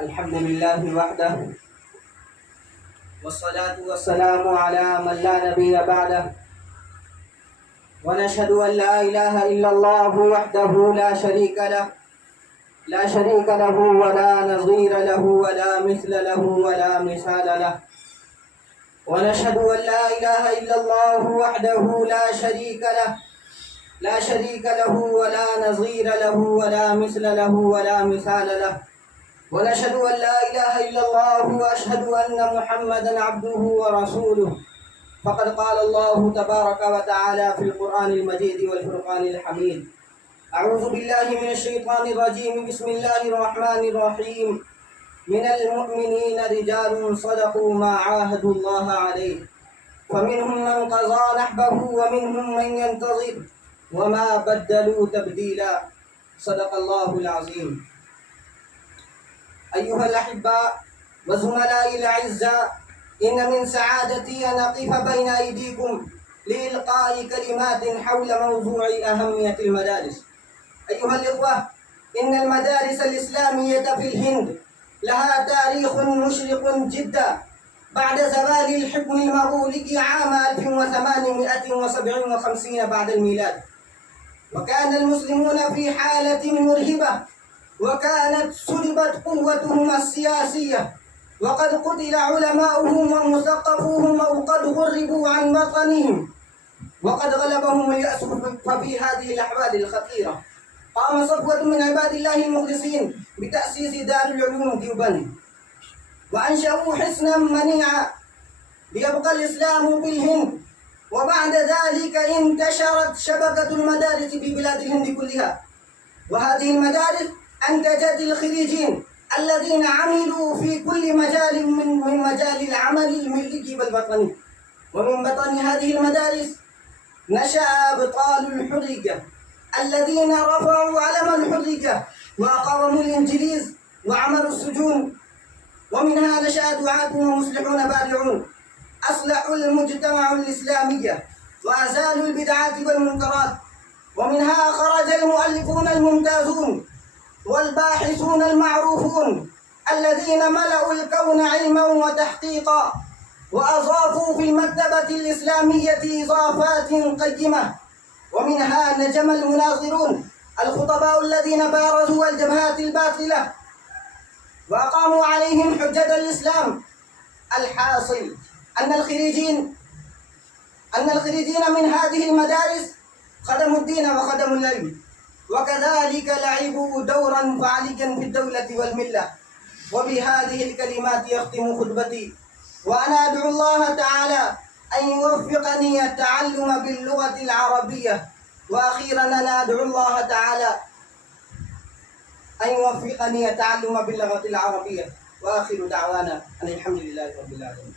الحمد لله وحده، والصلاة والسلام على من لا نبي بعده، ونشهد أن لا إله إلا الله وحده لا شريك له ولا نظير له ولا مثل له ولا مثال له. ونشهد أن لا إله إلا الله وحده لا شريك له ولا نظير له ولا مثل له ولا مثال له. ونشهد أن لا إله إلا الله وأشهد أن محمدا عبده ورسوله، فقد قال الله تبارك وتعالى في القرآن المجيد والفرقان الحميد: أعوذ بالله من الشيطان الرجيم، بسم الله الرحمن الرحيم. من المؤمنين رجال صدقوا ما عاهدوا الله عليه، فمنهم من قضى نحبه ومنهم من ينتظر وما بدلوا تبديلا. صدق الله العظيم. أيها الأحباء وزملائي الأعزاء، إن من سعادتي أن أقف بين أيديكم لإلقاء كلمات حول موضوع أهمية المدارس. أيها الإخوة، إن المدارس الإسلامية في الهند لها تاريخ مشرق جدا. بعد زوال الحكم المغولي عام 1857 بعد الميلاد، وكان المسلمون في حالة مرهبة، وكانت سلبت قوتهم السياسية، وقد قتل علماؤهم ومثقفوهم، وقد غربوا عن وطنهم، وقد غلبهم اليأس. ففي هذه الأحوال الخطيرة قام صفوة من عباد الله المخلصين بتأسيس دار العلوم ديوبند، وأنشأوا حصنا منيعا ليبقى الإسلام بالهند. وبعد ذلك انتشرت شبكة المدارس في بلاد الهند كلها، وهذه المدارس أنتجت الخريجين الذين عملوا في كل مجال من مجال العمل الملكي والوطني. ومن بطن هذه المدارس نشأ أبطال الحرية الذين رفعوا علم الحرية وأقاوموا الإنجليز وعملوا السجون. ومنها نشأ دعاة ومصلحون بارعون أصلحوا المجتمع الإسلامي وأزالوا البدعات والمنكرات. ومنها خرج المؤلفون الممتازون والباحثون المعروفون الذين ملأوا الكون علما وتحقيقا، وأضافوا في المكتبة الإسلامية إضافات قيمة. ومنها نجم المناظرون الخطباء الذين بارزوا الجبهات الباطلة وأقاموا عليهم حجة الإسلام. الحاصل أن الخريجين من هذه المدارس خدموا الدين وخدموا العلم، وكذلك لعبوا دورا فعاليا في الدولة والملة. وبهذه الكلمات يختم خطبتي، وأنا أدعو الله تعالى أن يوفقني التعلم باللغة العربية. وأخيرا أنا أدعو الله تعالى أن يوفقني التعلم باللغة العربية. وآخر دعوانا أن الحمد لله رب العالمين.